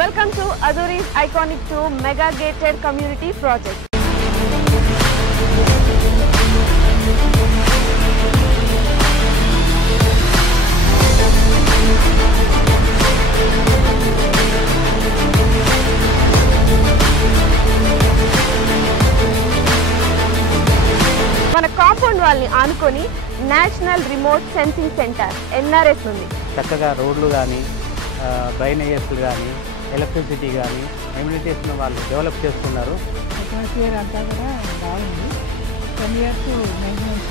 Welcome to Aduri's Iconic 2 Mega Gated Community Project. మన compound wall ని ఆనుకొని national remote sensing centre NRS ఉంది. చక్కగా రోడ్లు కానీ డ్రైనేజెస్లు కానీ ఎలక్ట్రిసిటీ కానీ ఎమ్యూనిటీస్ను వాళ్ళు డెవలప్ చేస్తున్నారు. అట్మాస్ఫియర్ అంతా కూడా బాగుంది. 10 years మెయింటెనెన్స్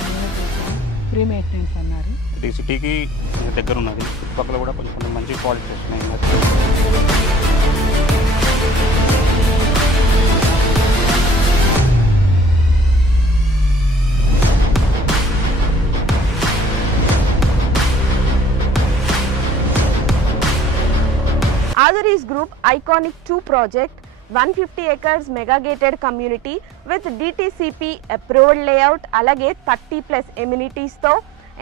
ఫ్రీ మెయింటెనెన్స్ అన్నారు. ఇది సిటీకి దగ్గర ఉన్నది. చుట్టుపక్కల కూడా కొంచెం మంచి క్వాలిటీ వస్తున్నాయి. Aduri's Group Iconic 2 project, 150 acres mega gated community with DTCP approved layout, alage 30+ amenities తో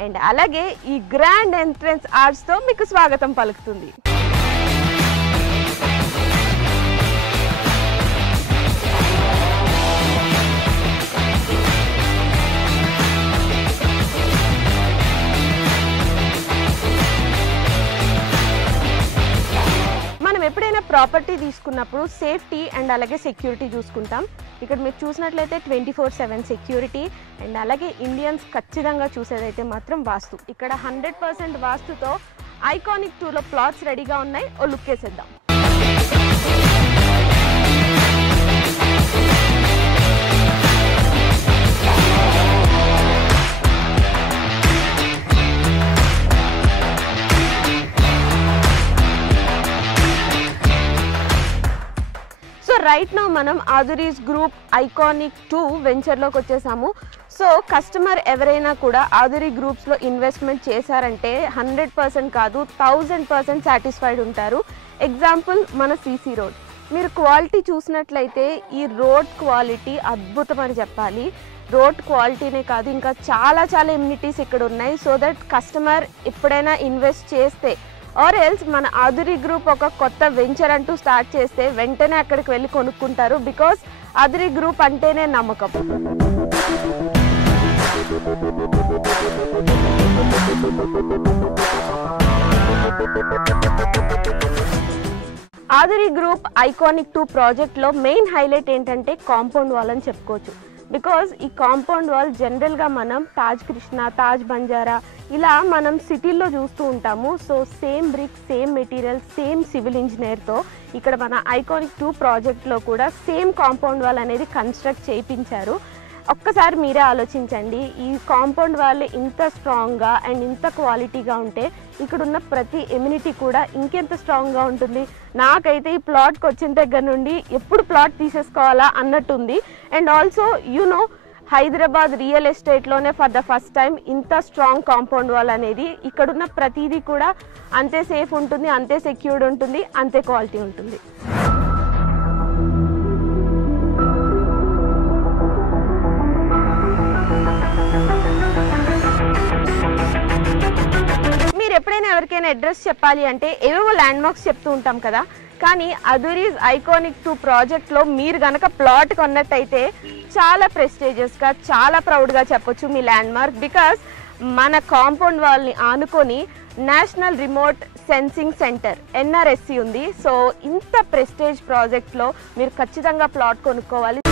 and alage ee grand entrance arch తో మీకు స్వాగతం పలుకుతుంది. ఎప్పుడైనా ప్రాపర్టీ తీసుకున్నప్పుడు సేఫ్టీ అండ్ అలాగే సెక్యూరిటీ చూసుకుంటాం. ఇక్కడ మీరు చూసినట్లయితే 24/7 సెక్యూరిటీ అండ్ అలాగే ఇండియన్స్ ఖచ్చితంగా చూసేదైతే మాత్రం వాస్తు. ఇక్కడ 100% వాస్తుతో ఐకానిక్ 2లో ప్లాట్స్ రెడీగా ఉన్నాయి. ఓ లుక్ వేసేద్దాం. రైట్ నౌ మనం Aduri's Group Iconic 2 వెంచర్లోకి వచ్చేసాము. సో కస్టమర్ ఎవరైనా కూడా Aduri గ్రూప్స్లో ఇన్వెస్ట్మెంట్ చేశారంటే 100% కాదు 1000% సాటిస్ఫైడ్ ఉంటారు. ఎగ్జాంపుల్ మన CC రోడ్. మీరు క్వాలిటీ చూసినట్లయితే ఈ రోడ్ క్వాలిటీ అద్భుతం అని చెప్పాలి. రోడ్ క్వాలిటీనే కాదు ఇంకా చాలా ఎమ్యూనిటీస్ ఇక్కడ ఉన్నాయి. సో దట్ కస్టమర్ ఎప్పుడైనా ఇన్వెస్ట్ చేస్తే ఆర్ ఎల్స్ మన Aduri గ్రూప్ ఒక కొత్త వెంచర్ అంటూ స్టార్ట్ చేస్తే వెంటనే అక్కడికి వెళ్ళి కొనుక్కుంటారు. బికాస్ Aduri గ్రూప్ అంటేనే నమ్మకం. Aduri గ్రూప్ ఐకానిక్ 2 ప్రాజెక్ట్లో మెయిన్ హైలైట్ ఏంటంటే కాంపౌండ్ వాల్ అని చెప్పుకోవచ్చు. బికాజ్ ఈ కాంపౌండ్ వాల్ జనరల్గా మనం తాజ్ కృష్ణ, తాజ్ బంజారా ఇలా మనం సిటీల్లో చూస్తూ ఉంటాము. So same brick, same material, same civil ఇంజనీర్తో ఇక్కడ మన ఐకానిక్ 2 ప్రాజెక్ట్లో కూడా సేమ్ కాంపౌండ్ వాల్ అనేది కన్స్ట్రక్ట్ చేయించారు. ఒక్కసారి మీరే ఆలోచించండి. ఈ కాంపౌండ్ వాల్ ఇంత స్ట్రాంగ్గా అండ్ ఇంత క్వాలిటీగా ఉంటే ఇక్కడున్న ప్రతి ఎమ్యూనిటీ కూడా ఇంకెంత స్ట్రాంగ్గా ఉంటుంది. నాకైతే ఈ ప్లాట్కి వచ్చిన దగ్గర నుండి ఎప్పుడు ప్లాట్ తీసేసుకోవాలా అన్నట్టుంది. And also you know Hyderabad real ఎస్టేట్లోనే ఫర్ ద ఫస్ట్ టైం ఇంత స్ట్రాంగ్ కాంపౌండ్ వాల్ అనేది ఇక్కడున్న ప్రతిదీ కూడా అంతే సేఫ్ ఉంటుంది, అంతే సెక్యూర్డ్ ఉంటుంది, అంతే క్వాలిటీ ఉంటుంది. మీరు ఎప్పుడైనా ఎవరికైనా అడ్రస్ చెప్పాలి అంటే ఏవేవో ల్యాండ్ మార్క్స్ చెప్తూ ఉంటాం కదా. కానీ Aduri's Iconic 2 ప్రాజెక్ట్లో మీరు కనుక ప్లాట్ కొన్నట్టయితే చాలా ప్రెస్టీజియస్గా, చాలా ప్రౌడ్గా చెప్పొచ్చు మీ ల్యాండ్ మార్క్. బికాస్ మన కాంపౌండ్ వాల్ని ఆనుకొని national remote sensing centre NRSC ఉంది. సో ఇంత ప్రెస్టేజ్ ప్రాజెక్ట్లో మీరు ఖచ్చితంగా ప్లాట్ కొనుక్కోవాలి.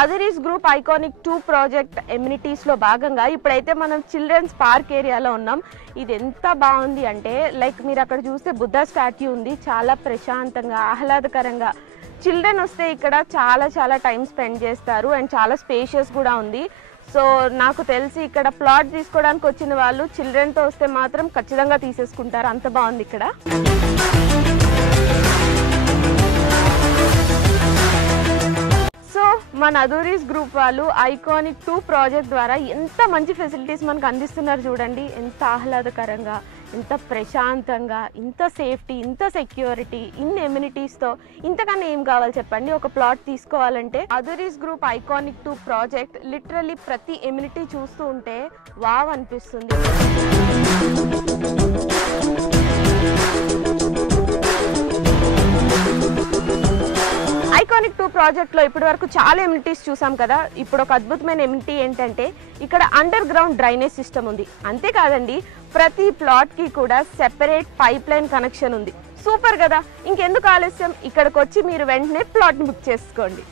Aduri's Group Iconic 2 ప్రాజెక్ట్ ఎమ్యూనిటీస్లో భాగంగా ఇప్పుడైతే మనం చిల్డ్రన్స్ పార్క్ ఏరియాలో ఉన్నాం. ఇది ఎంత బాగుంది అంటే లైక్ మీరు అక్కడ చూస్తే బుద్ధ స్టాట్యూ ఉంది. చాలా ప్రశాంతంగా, ఆహ్లాదకరంగా చిల్డ్రన్ వస్తే ఇక్కడ చాలా టైం స్పెండ్ చేస్తారు. అండ్ చాలా స్పేషియస్ కూడా ఉంది. సో నాకు తెలిసి ఇక్కడ ప్లాట్ తీసుకోవడానికి వచ్చిన వాళ్ళు చిల్డ్రన్తో వస్తే మాత్రం ఖచ్చితంగా తీసేసుకుంటారు. అంత బాగుంది ఇక్కడ. సో మన అదూరీస్ గ్రూప్ వాళ్ళు ఐకానిక్ 2 ప్రాజెక్ట్ ద్వారా ఎంత మంచి ఫెసిలిటీస్ మనకు అందిస్తున్నారు చూడండి. ఎంత ఆహ్లాదకరంగా, ఎంత ప్రశాంతంగా, ఇంత సేఫ్టీ, ఇంత సెక్యూరిటీ, ఇన్ని ఎమ్యూనిటీస్తో ఇంతకన్నా ఏం కావాలి చెప్పండి. ఒక ప్లాట్ తీసుకోవాలంటే అదూరీస్ గ్రూప్ ఐకానిక్ 2 ప్రాజెక్ట్ లిటరల్లీ ప్రతి ఎమ్యూనిటీ చూస్తూ ఉంటే వావ్ అనిపిస్తుంది. ఐకానిక్ 2 ప్రాజెక్ట్లో ఇప్పటి వరకు చాలా ఎమ్యూనిటీస్ చూసాం కదా. ఇప్పుడు ఒక అద్భుతమైన ఎమ్యూనిటీ ఏంటంటే ఇక్కడ అండర్ గ్రౌండ్ డ్రైనేజ్ సిస్టమ్ ఉంది. అంతేకాదండి, ప్రతి ప్లాట్కి కూడా సెపరేట్ పైప్ లైన్ కనెక్షన్ ఉంది. సూపర్ కదా. ఇంకెందుకు ఆలస్యం, ఇక్కడికి వచ్చి మీరు వెంటనే ప్లాట్ని బుక్ చేసుకోండి.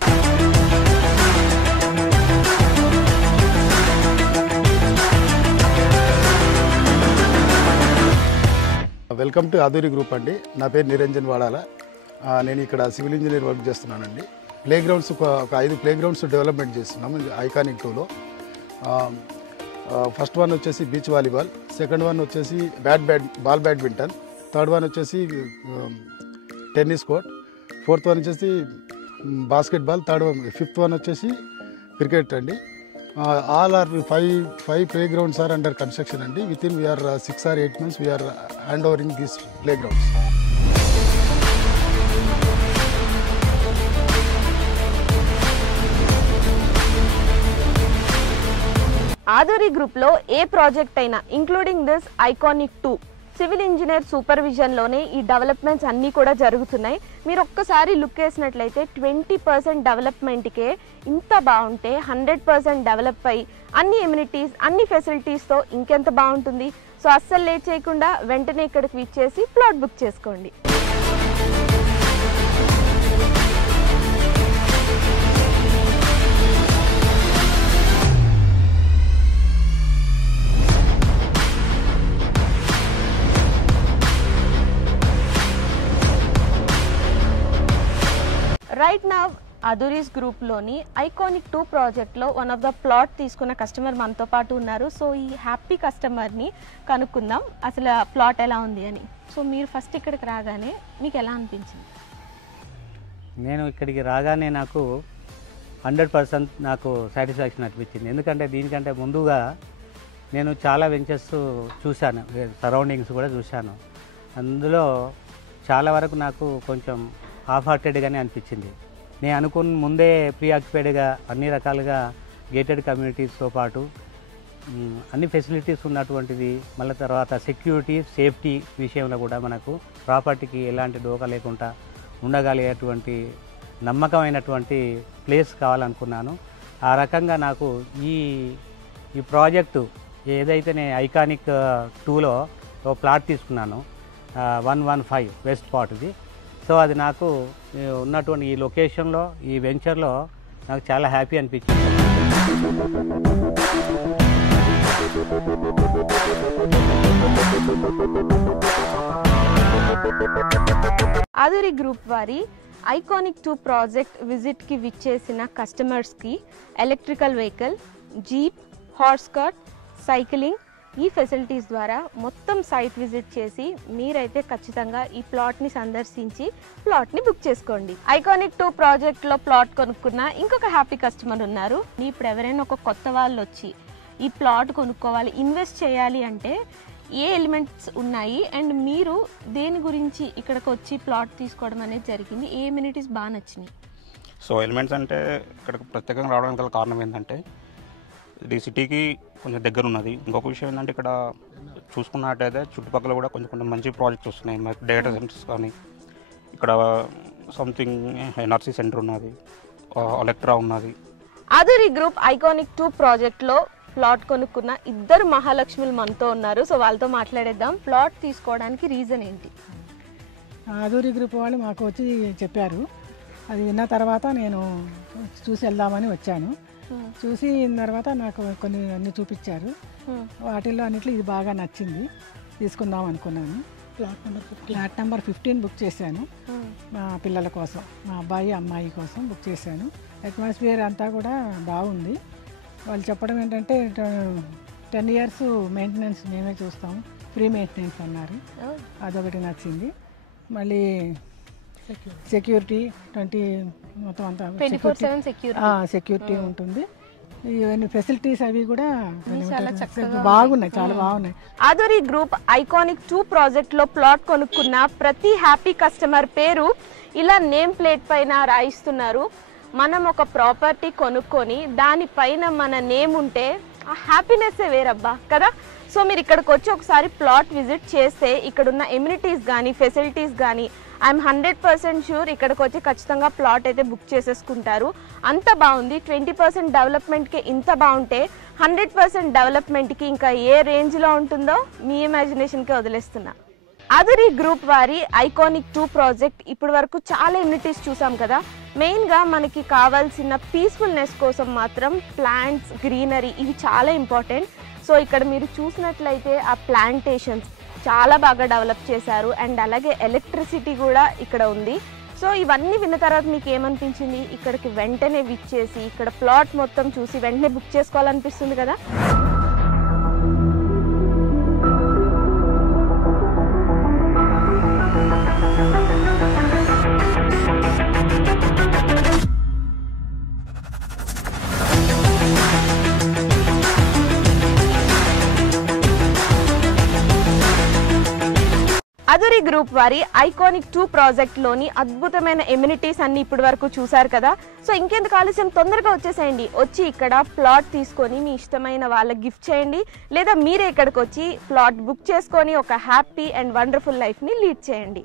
వెల్కమ్ టు అదూరి గ్రూప్ అండి. నా పేరు నిరంజన్ వాడాల. నేను ఇక్కడ సివిల్ ఇంజనీర్ వర్క్ చేస్తున్నానండి. ప్లే గ్రౌండ్స్ ఒక 5 ప్లే గ్రౌండ్స్ డెవలప్మెంట్ చేస్తున్నాము ఐకానిక్ 2లో. ఫస్ట్ వన్ వచ్చేసి బీచ్ వాలీబాల్, సెకండ్ వన్ వచ్చేసి బాల్ బ్యాడ్మింటన్, థర్డ్ వన్ వచ్చేసి టెన్నిస్ కోర్ట్, ఫోర్త్ వన్ వచ్చేసి బాస్కెట్బాల్, ఫిఫ్త్ వన్ వచ్చేసి క్రికెట్ అండి. all are five playgrounds are under construction అండి. within we are 6 or 8 months we are handovering these playgrounds. Aduri గ్రూప్లో ఏ project అయినా including this iconic 2 civil engineer సూపర్విజన్లోనే ఈ developments అన్నీ కూడా జరుగుతున్నాయి. మీరు ఒక్కసారి లుక్ వేసినట్లయితే 20% డెవలప్మెంట్కే ఇంత బాగుంటే 100% డెవలప్ అయ్యి అన్ని ఎమ్యూనిటీస్, అన్ని ఫెసిలిటీస్తో ఇంకెంత బాగుంటుంది. సో అస్సలు లేట్ చేయకుండా వెంటనే ఇక్కడికి విచ్చేసి ప్లాట్ బుక్ చేసుకోండి. రైట్ నౌ అదూరీస్ గ్రూప్లోని ఐకానిక్ 2 ప్రాజెక్ట్లో వన్ ఆఫ్ ద ప్లాట్ తీసుకున్న కస్టమర్ మనతో పాటు ఉన్నారు. సో ఈ హ్యాపీ కస్టమర్ని కనుక్కుందాం అసలు ప్లాట్ ఎలా ఉంది అని. సో మీరు ఫస్ట్ ఇక్కడికి రాగానే మీకు ఎలా అనిపించింది? నేను ఇక్కడికి రాగానే నాకు 100% నాకు సాటిస్ఫాక్షన్ అనిపించింది. ఎందుకంటే దీనికంటే ముందుగా నేను చాలా వెంచర్స్ చూశాను, సరౌండింగ్స్ కూడా చూశాను. అందులో చాలా వరకు నాకు కొంచెం హాఫ్ హార్టెడ్గానే అనిపించింది. నేను అనుకున్న ముందే ప్రీ ఆక్యుపైడ్గా అన్ని రకాలుగా గేటెడ్ కమ్యూనిటీస్తో పాటు అన్ని ఫెసిలిటీస్ ఉన్నటువంటిది, మళ్ళీ తర్వాత సెక్యూరిటీ, సేఫ్టీ విషయంలో కూడా మనకు ప్రాపర్టీకి ఎలాంటి డోకా లేకుండా ఉండగలిగేటువంటి నమ్మకమైనటువంటి ప్లేస్ కావాలనుకున్నాను. ఆ రకంగా నాకు ఈ ప్రాజెక్టు ఏదైతే నేను ఐకానిక్ 2లో ఒక ప్లాట్ తీసుకున్నాను 115 వెస్ట్ పాట్ది. సో అది నాకు ఉన్నటువంటి ఈ లొకేషన్లో, ఈ వెంచర్లో నాకు చాలా హ్యాపీ అనిపించింది. ఆదూరి గ్రూప్ వారి ఐకానిక్ 2 ప్రాజెక్ట్ విజిట్కి విచ్చేసిన కస్టమర్స్కి electrical vehicle, jeep, horse cart, cycling ఈ ఫెసిలిటీస్ ద్వారా మొత్తం సైట్ విజిట్ చేసి మీరైతే ఖచ్చితంగా ఈ ప్లాట్ని సందర్శించి ప్లాట్ని బుక్ చేసుకోండి. ఐకానిక్ 2 ప్రాజెక్ట్లో ప్లాట్ కొనుక్కున్న ఇంకొక హ్యాపీ కస్టమర్ ఉన్నారు. ఇప్పుడు ఎవరైనా ఒక కొత్త వాళ్ళు వచ్చి ఈ ప్లాట్ కొనుక్కోవాలి, ఇన్వెస్ట్ చేయాలి అంటే ఏ ఎలిమెంట్స్ ఉన్నాయి అండ్ మీరు దేని గురించి ఇక్కడికి వచ్చి ప్లాట్ తీసుకోవడం అనేది జరిగింది? ఏ ఎమ్యూనిటీస్ బాగా నచ్చినాయి? సో ఎలిమెంట్స్ అంటే ఇక్కడికి ప్రత్యేకంగా రావడానికి గల కారణం ఏంటంటే ఇది సిటీకి కొంచెం దగ్గర ఉన్నది. ఇంకొక విషయం ఏంటంటే ఇక్కడ చూసుకున్నట్టయితే చుట్టుపక్కల కూడా కొంచెం మంచి ప్రాజెక్ట్స్ వస్తున్నాయి. మనకి డేటా సెంటర్స్ కానీ, ఇక్కడ సంథింగ్ ఎన్ఆర్సీ సెంటర్ ఉన్నది, ఎలక్ట్రా ఉన్నది. ఆదూరి గ్రూప్ ఐకానిక్ 2 ప్రాజెక్ట్లో ప్లాట్ కొనుక్కున్న 2 మహాలక్ష్ములు మనతో ఉన్నారు. సో వాళ్ళతో మాట్లాడేద్దాం. ప్లాట్ తీసుకోవడానికి రీజన్ ఏంటి? ఆదూరి గ్రూప్ వాళ్ళు మాకు వచ్చి చెప్పారు. అది విన్న తర్వాత నేను చూసి వెళ్దామని వచ్చాను. చూసి తర్వాత నాకు అన్ని చూపించారు. వాటిల్లో అన్నిట్లో ఇది బాగా నచ్చింది, తీసుకుందాం అనుకున్నాను. ఫ్లాట్ నెంబర్ 15 బుక్ చేశాను. మా పిల్లల కోసం, మా అబ్బాయి అమ్మాయి కోసం బుక్ చేశాను. అట్మాస్ఫియర్ అంతా కూడా బాగుంది. వాళ్ళు చెప్పడం ఏంటంటే 10 years మెయింటెనెన్స్ మేమే చూస్తాం, ఫ్రీ మెయింటెనెన్స్ అన్నారు. అదొకటి నచ్చింది. మళ్ళీ సెక్యూరిటీ 20 మొత్తం అంతా 24/7 సెక్యూరిటీ. సెక్యూరిటీ ఉంటుంది. ఇవన్నీ ఫెసిలిటీస్ అవి కూడా బాగున్నాయి, చాలా బాగున్నాయి. ఆధురి గ్రూప్ ఐకానిక్ 2 ప్రాజెక్ట్లో ప్లాట్ కొనుక్కున్న ప్రతి హ్యాపీ కస్టమర్ పేరు ఇలా నేమ్ ప్లేట్ పైన రాయిస్తున్నారు. మనం ఒక ప్రాపర్టీ కొనుక్కొని దానిపైన మన నేమ్ ఉంటే ఆ హ్యాపీనెస్సే వేరబ్బా కదా. సో మీరు ఇక్కడికి వచ్చి ఒకసారి ప్లాట్ విజిట్ చేస్తే ఇక్కడున్న ఎమ్యూనిటీస్ కానీ ఫెసిలిటీస్ కానీ ఐఎమ్ 100% షూర్ ఇక్కడికి వచ్చి ఖచ్చితంగా ప్లాట్ అయితే బుక్ చేసేసుకుంటారు. అంత బాగుంది. 20% డెవలప్మెంట్కి ఇంత బాగుంటే 100% డెవలప్మెంట్కి ఇంకా ఏ రేంజ్లో ఉంటుందో మీ ఇమాజినేషన్కే వదిలేస్తున్నా. ఆధురి గ్రూప్ వారి ఐకానిక్ 2 ప్రాజెక్ట్ ఇప్పటి వరకు చాలా ఎమ్యూనిటీస్ చూసాం కదా. మెయిన్గా మనకి కావాల్సిన పీస్ఫుల్నెస్ కోసం మాత్రం ప్లాంట్స్, గ్రీనరీ ఇవి చాలా ఇంపార్టెంట్. సో ఇక్కడ మీరు చూసినట్లయితే ఆ ప్లాంటేషన్స్ చాలా బాగా డెవలప్ చేశారు. అండ్ అలాగే ఎలక్ట్రిసిటీ కూడా ఇక్కడ ఉంది. సో ఇవన్నీ విన్న తర్వాత మీకు ఏమనిపించింది? ఇక్కడికి వెంటనే విచ్చేసి ఇక్కడ ప్లాట్ మొత్తం చూసి వెంటనే బుక్ చేసుకోవాలనిపిస్తుంది కదా. ఆధురి గ్రూప్ వారి ఐకానిక్ 2 ప్రాజెక్ట్లోని అద్భుతమైన ఎమ్యూనిటీస్ అన్ని ఇప్పటి వరకు చూసారు కదా. సో ఇంకెందుకు ఆలస్యం, తొందరగా వచ్చేసేయండి. వచ్చి ఇక్కడ ప్లాట్ తీసుకొని మీ ఇష్టమైన వాళ్ళకి గిఫ్ట్ చేయండి, లేదా మీరే ఇక్కడికి వచ్చి ప్లాట్ బుక్ చేసుకొని ఒక హ్యాపీ అండ్ వండర్ఫుల్ లైఫ్ని లీడ్ చేయండి.